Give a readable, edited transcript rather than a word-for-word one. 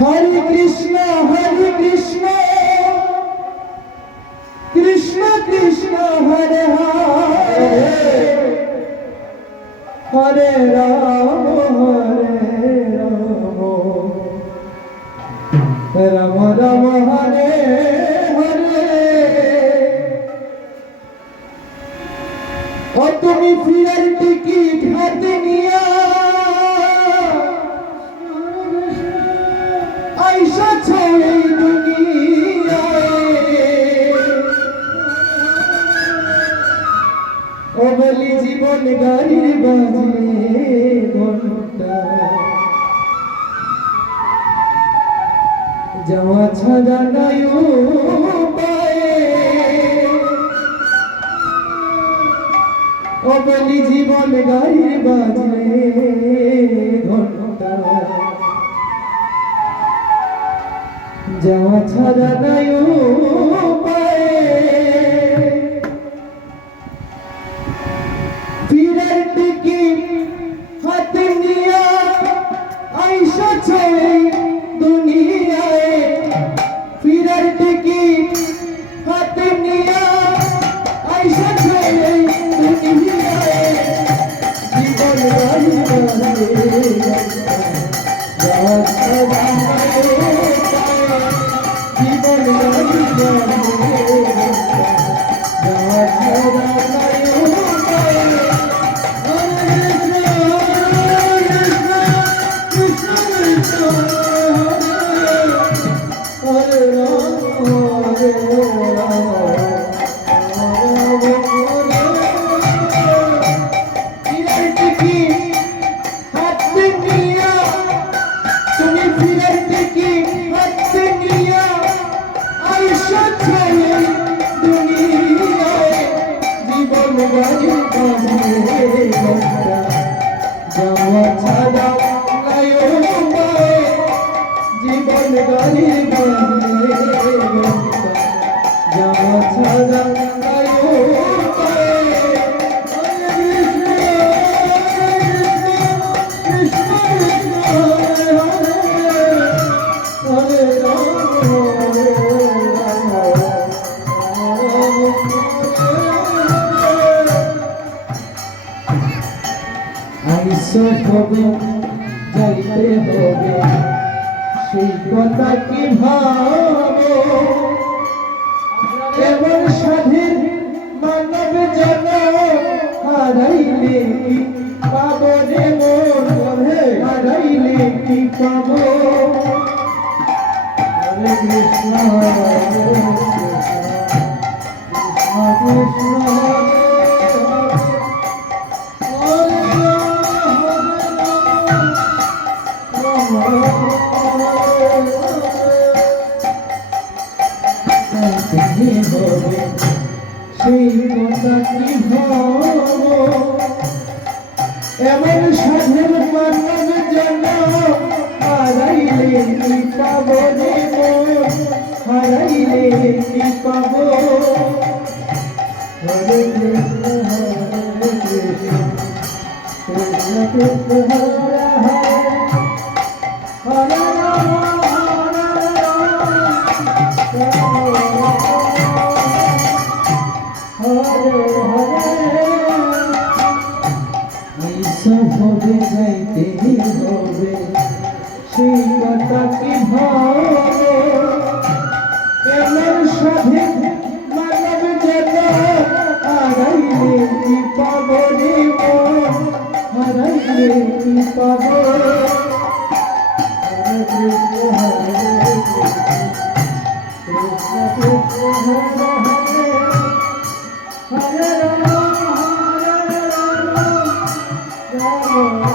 हरे कृष्ण कृष्ण कृष्ण हरे हरे हरे राम राम राम हरे हरे। और तुम्हें फिर टिकट हाथे निया ऐसा छे दुनिया बलि जीवन गाड़ी बाजे घंटा जावा छाड़ा नायो पाए बलि जीवन गाड़ी बाजे घंटा जावा छाड़ा नायो पाए। फिर टिकट हाथे निया ऐसा छे दुनियाए फिर टिकट हाथे निया ऐसा छे दुनियाए जीवन गाड़ी बाजे जावा छाड़ा नायो पाए जीवन गाड़ी बाजे जावा छाड़ा नायो पाए। जावा छाड़ा नायो पाए जीवन गाड़ी बाजे जावा छाड़ा नायो पाए। कृष्ण कृष्ण हरे हरे আইসো হবে যাইতে হবে সেই কথা কি ভাবো এমন স্বাধীন মানব জন হারাইলে কি পাবো রে মন হারাইলে কি পাবো। হরে কৃষ্ণ কৃষ্ণ সেই কথা কি ভাবো এমন সাধের মানব জন হারাইলে কি পাবো রে মন হারাইলে কি পাবো। হরে কৃষ্ণ কৃষ্ণ কৃষ্ণ হরে হরে হবে যাইতে হবে সেই কথা কি ভাবো এমন স্বাধীন মানব জন হারাইলে কি পাবো রে মন হারাইলে কি পাবো। হরে কৃষ্ণ হরে কৃষ্ণ কৃষ্ণ হরে হরে হরে রাম হরে রাম রাম